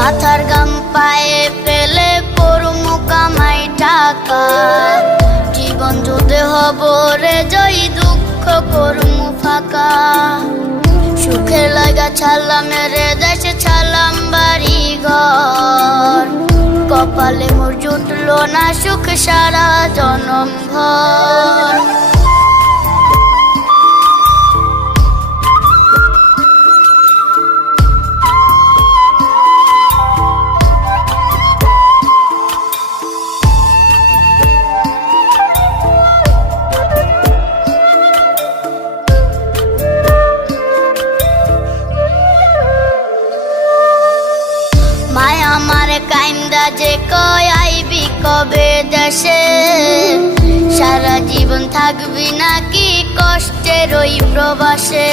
মাথার গাম পায়ে ফেলে করমু কামাই টাকা, জীবন যুদ্ধে হব রে জয়ী, দুঃখ করমু ফাঁকা। সুখের লাগা ছাড়লাম রে দেশে, ছাড়লাম বাড়ি ঘর, কপালে মোর জুটলো না সুখ সারা জনম ভর। মায় আমার কাইন্দা যে কয় আইবি কবে দেশে, সারা জীবন থাকবি নাকি কষ্টের ওই প্রবাসে।